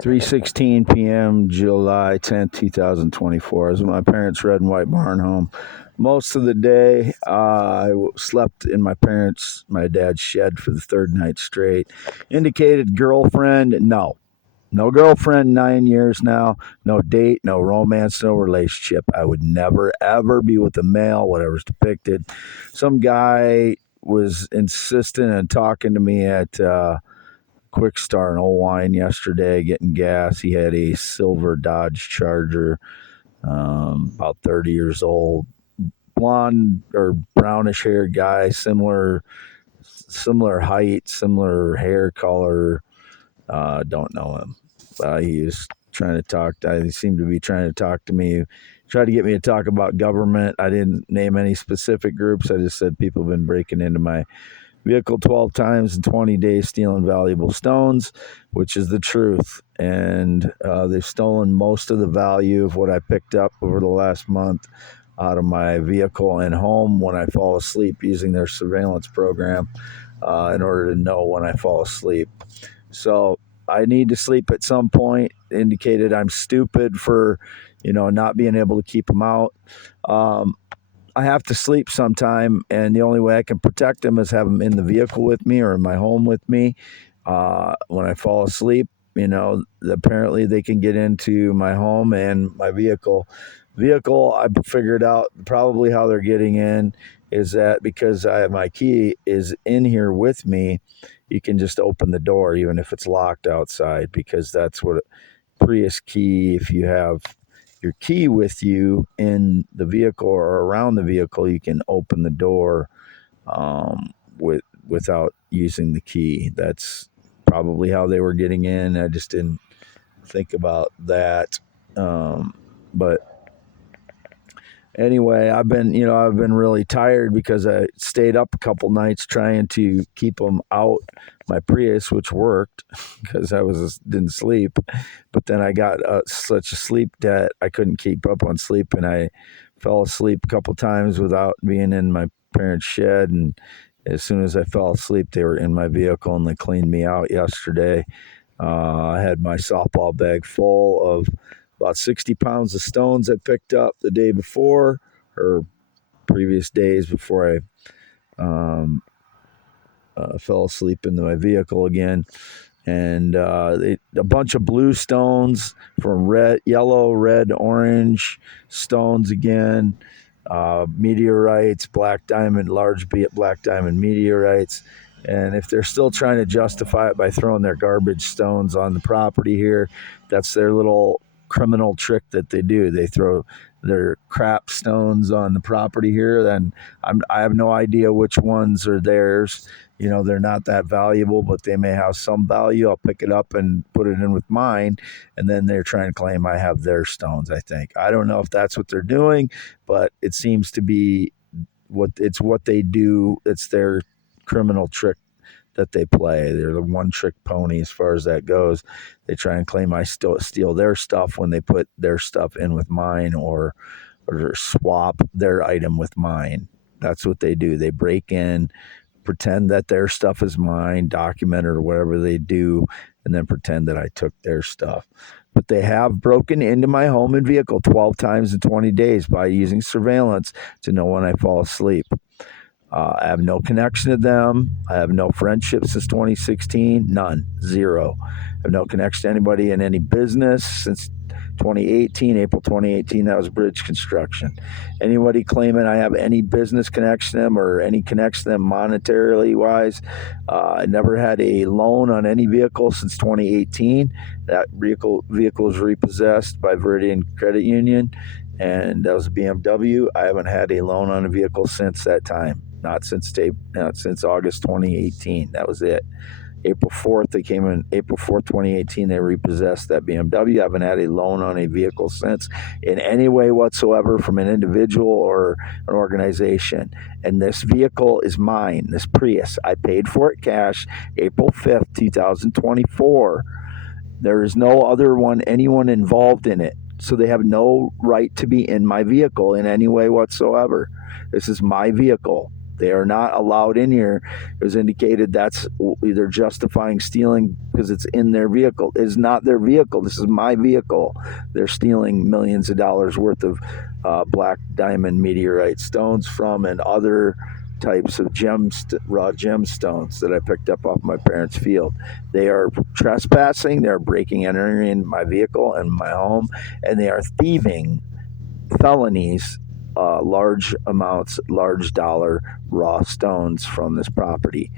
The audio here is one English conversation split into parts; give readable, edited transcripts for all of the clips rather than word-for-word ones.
3:16 p.m., July 10th, 2024. I was at my parents' red and white barn home. Most of the day, slept in my dad's shed for the third night straight. Indicated girlfriend, no. No girlfriend, 9 years now. No date, no romance, no relationship. I would never, ever be with a male, whatever's depicted. Some guy was insistent and talking to me at Quick Start in Oelwein yesterday, getting gas. He had a silver Dodge Charger, about 30 years old, blonde or brownish haired guy, similar height, similar hair color. Don't know him. He was trying to talk. He seemed to be trying to talk to me. Tried to get me to talk about government. I didn't name any specific groups. I just said people have been breaking into my vehicle 12 times in 20 days, stealing valuable stones, which is the truth. And they've stolen most of the value of what I picked up over the last month out of my vehicle and home when I fall asleep, using their surveillance program in order to know when I fall asleep. So I need to sleep at some point. Indicated I'm stupid for, not being able to keep them out. I have to sleep sometime, and the only way I can protect them is have them in the vehicle with me or in my home with me. When I fall asleep, apparently they can get into my home and my vehicle. I figured out probably how they're getting in is that because I have my key is in here with me, you can just open the door even if it's locked outside, because that's what Prius key, if you have your key with you in the vehicle or around the vehicle, you can open the door without using the key. That's probably how they were getting in. I just didn't think about that. But anyway, I've been really tired because I stayed up a couple nights trying to keep them out my Prius, which worked because didn't sleep. But then I got such a sleep debt, I couldn't keep up on sleep, and I fell asleep a couple times without being in my parents' shed. And as soon as I fell asleep, they were in my vehicle and they cleaned me out yesterday. I had my softball bag full of about 60 pounds of stones I picked up the day before or previous days before I fell asleep into my vehicle again. And a bunch of blue stones from yellow, red, orange stones again, meteorites, large black diamond meteorites. And if they're still trying to justify it by throwing their garbage stones on the property here, that's their little criminal trick that they do. They throw their crap stones on the property here. Then I have no idea which ones are theirs. They're not that valuable, but they may have some value. I'll pick it up and put it in with mine. And then they're trying to claim I have their stones, I think. I don't know if that's what they're doing, but it seems to be what they do. It's their criminal trick that they play. They're the one trick pony as far as that goes. They try and claim I steal their stuff when they put their stuff in with mine or swap their item with mine. That's what they do. They break in, pretend that their stuff is mine, document it or whatever they do, and then pretend that I took their stuff. But they have broken into my home and vehicle 12 times in 20 days by using surveillance to know when I fall asleep. I have no connection to them. I have no friendship since 2016. None. Zero. I have no connection to anybody in any business since 2018. April 2018, that was bridge construction. Anybody claiming I have any business connection to them or any connection to them monetarily wise, I never had a loan on any vehicle since 2018. That vehicle was repossessed by Viridian Credit Union, and that was a BMW. I haven't had a loan on a vehicle since that time. Not since August 2018. That was it. April 4th, they came in. April 4th, 2018, they repossessed that BMW. I haven't had a loan on a vehicle since in any way whatsoever from an individual or an organization. And this vehicle is mine, this Prius. I paid for it cash April 5th, 2024. There is no anyone involved in it. So they have no right to be in my vehicle in any way whatsoever. This is my vehicle. They are not allowed in here. It was indicated that's either justifying stealing because it's in their vehicle. It is not their vehicle. This is my vehicle. They're stealing millions of dollars worth of black diamond meteorite stones from, and other types of raw gemstones that I picked up off my parents' field. They are trespassing. They're breaking and entering in my vehicle and my home, and they are thieving felonies, large amounts, large dollar raw stones from this property.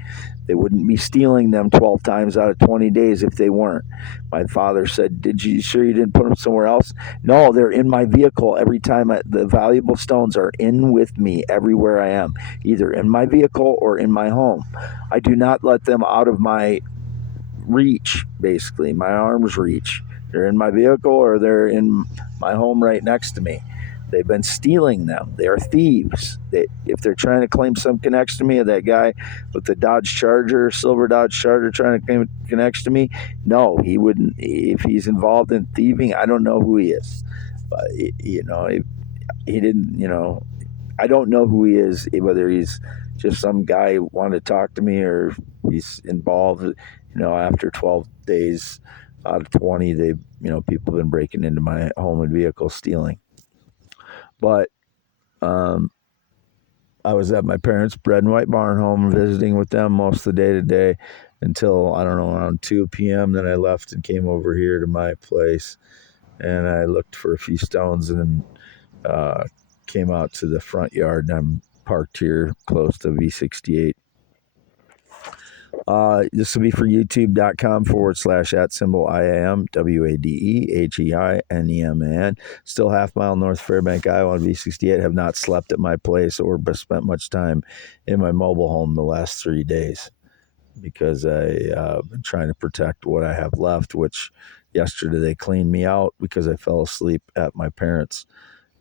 They wouldn't be stealing them 12 times out of 20 days if they weren't. My father said, "Did you sure you didn't put them somewhere else?" No, they're in my vehicle every time. The valuable stones are in with me everywhere I am, either in my vehicle or in my home. I do not let them out of my reach, basically, my arm's reach. They're in my vehicle or they're in my home right next to me. They've been stealing them. They are thieves. If they're trying to claim some connection to me, or that guy with the Dodge Charger, silver Dodge Charger, trying to claim connection to me, no, he wouldn't. If he's involved in thieving, I don't know who he is. But he didn't. I don't know who he is. Whether he's just some guy who wanted to talk to me, or he's involved. After 12 days out of 20, people have been breaking into my home and vehicle stealing. But I was at my parents' red and white barn home visiting with them most of the day today until, I don't know, around 2 p.m. Then I left and came over here to my place, and I looked for a few stones and came out to the front yard, and I'm parked here close to V68. This will be for youtube.com/@IAM WADEHEINEMAN. Still half mile north Fairbank, Iowa on V68. Have not slept at my place or spent much time in my mobile home the last 3 days because I've been trying to protect what I have left, which yesterday they cleaned me out because I fell asleep at my parents'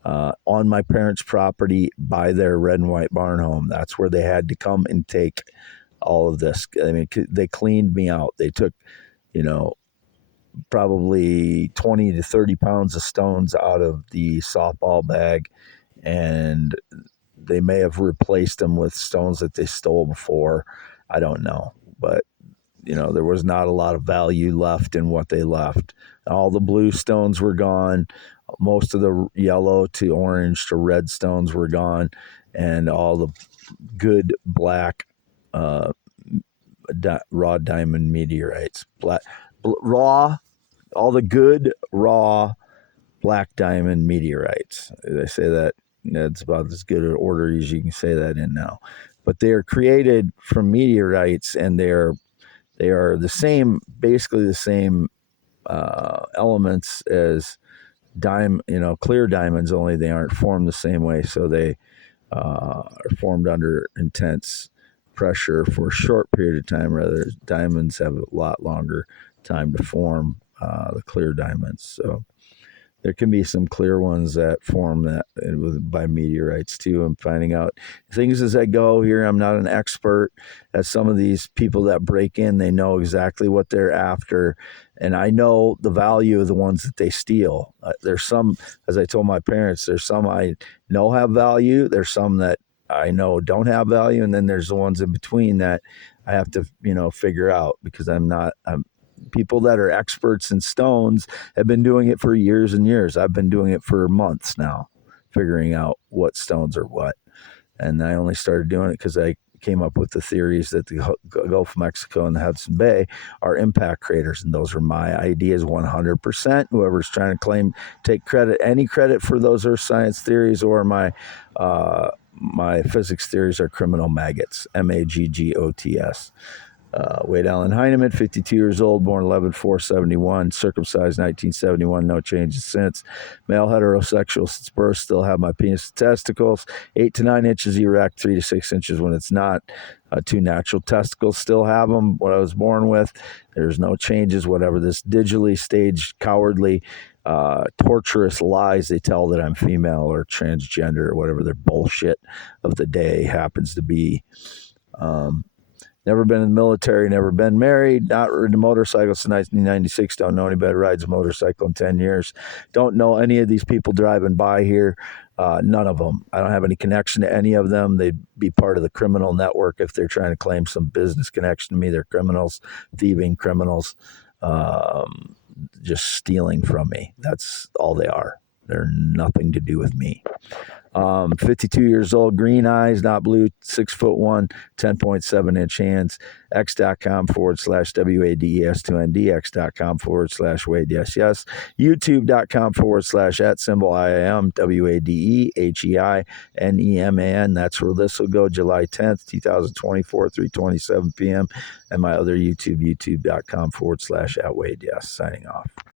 on my parents' property by their red and white barn home. That's where they had to come and take all of this. I mean, they cleaned me out. They took, probably 20 to 30 pounds of stones out of the softball bag, and they may have replaced them with stones that they stole before. I don't know. But, there was not a lot of value left in what they left. All the blue stones were gone. Most of the yellow to orange to red stones were gone, and all the good black raw diamond meteorites, raw, all the good raw black diamond meteorites. They say that it's about as good an order as you can say that in now, but they are created from meteorites, and they are the same, basically the same elements as clear diamonds, only they aren't formed the same way. So they are formed under intense pressure for a short period of time. Rather, diamonds have a lot longer time to form, the clear diamonds. So there can be some clear ones that form that by meteorites too. I'm finding out things as I go here. I'm not an expert. As some of these people that break in, they know exactly what they're after, and I know the value of the ones that they steal. There's some, as I told my parents, there's some I know have value. There's some that I know don't have value, and then there's the ones in between that I have to figure out, because people that are experts in stones have been doing it for years and years. I've been doing it for months now, figuring out what stones are what. And I only started doing it because I came up with the theories that the Gulf of Mexico and the Hudson Bay are impact craters. And those are my ideas 100%. Whoever's trying to take any credit for those earth science theories or my physics theories are criminal maggots, MAGGOTS. Wade Allen Heineman, 52 years old, born 11/4/71, circumcised 1971, no changes since. Male, heterosexual since birth, still have my penis and testicles, 8 to 9 inches erect, 3 to 6 inches when it's not. 2 natural testicles, still have them, what I was born with. There's no changes, whatever this digitally staged, cowardly, torturous lies they tell that I'm female or transgender or whatever their bullshit of the day happens to be. Never been in the military, never been married, not ridden a motorcycle since 1996. Don't know anybody that rides a motorcycle in 10 years. Don't know any of these people driving by here. None of them. I don't have any connection to any of them. They'd be part of the criminal network if they're trying to claim some business connection to me. They're criminals, thieving criminals, just stealing from me. That's all they are. They're nothing to do with me. 52 years old, green eyes, not blue, 6'1", 10.7-inch hands, x.com/WADES2ND, x.com/Wade, yes, yes, youtube.com/@IAM, WADEHEINEMAN. That's where this will go, July 10th, 2024, 3:27 p.m. And my other YouTube, youtube.com/@Wade, yes, signing off.